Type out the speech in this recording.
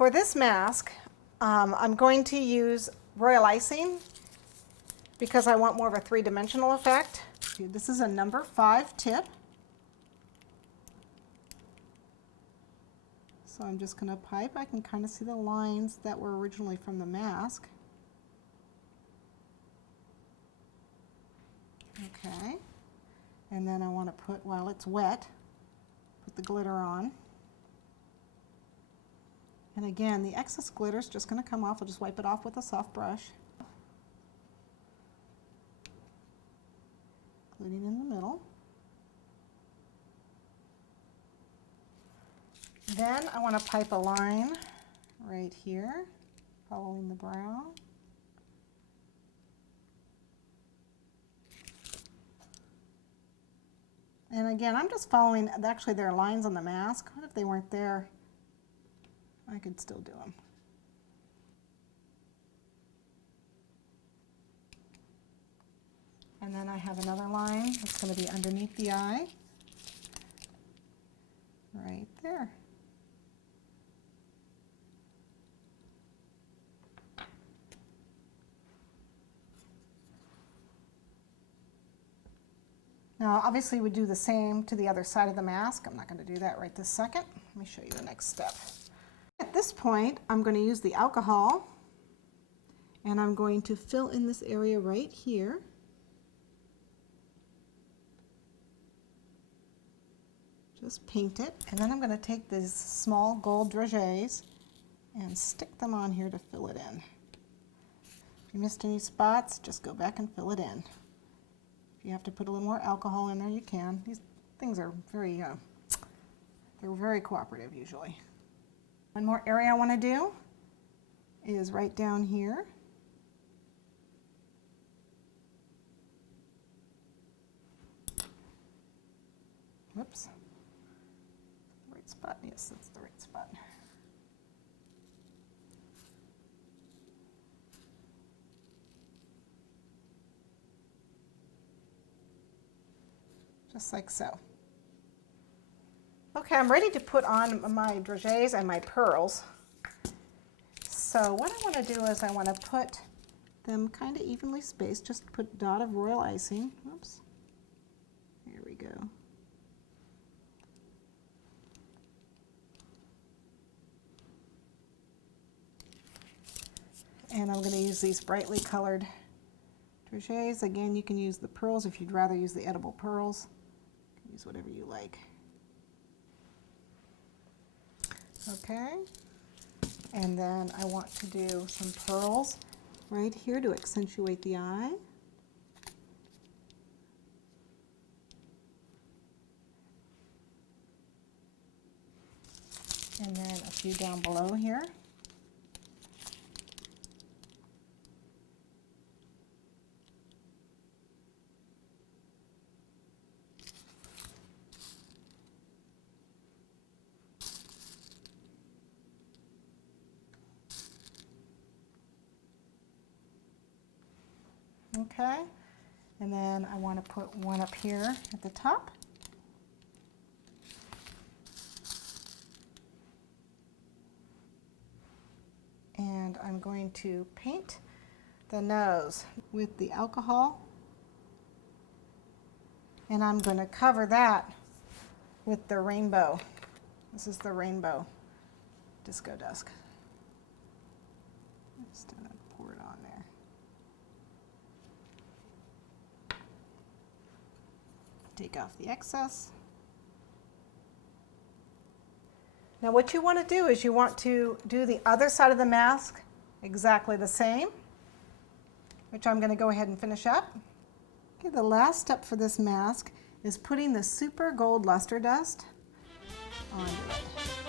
For this mask, I'm going to use royal icing because I want more of a three-dimensional effect. This is a number 5 tip. So I'm just going to pipe. I can kind of see the lines that were originally from the mask. Okay. And then I want to put, while it's wet, put the glitter on. And again, the excess glitter is just going to come off. I'll just wipe it off with a soft brush. Glitting in the middle. Then I want to pipe a line right here, following the brown. And again, I'm just following, actually there are lines on the mask. What if they weren't there? I could still do them. And then I have another line that's going to be underneath the eye, right there. Now, obviously, we do the same to the other side of the mask. I'm not going to do that right this second. Let me show you the next step. At this point, I'm going to use the alcohol, and I'm going to fill in this area right here. Just paint it, and then I'm going to take these small gold dragées and stick them on here to fill it in. If you missed any spots, just go back and fill it in. If you have to put a little more alcohol in there, you can. These things are very, they're very cooperative usually. One more area I want to do is right down here. Whoops. Right spot? Yes, that's the right spot. Just like so. Okay, I'm ready to put on my dragées and my pearls. So what I want to do is I want to put them kind of evenly spaced, just put a dot of royal icing. Oops. There we go. And I'm going to use these brightly colored dragées. Again, you can use the pearls if you'd rather use the edible pearls. You can use whatever you like. Okay, and then I want to do some pearls right here to accentuate the eye. And then a few down below here. Okay, and then I want to put one up here at the top. And I'm going to paint the nose with the alcohol. And I'm going to cover that with the rainbow. This is the rainbow disco dust. Just gonna pour it on there. Take off the excess. Now what you want to do is you want to do the other side of the mask exactly the same, which I'm going to go ahead and finish up. Okay, the last step for this mask is putting the super gold luster dust onto it.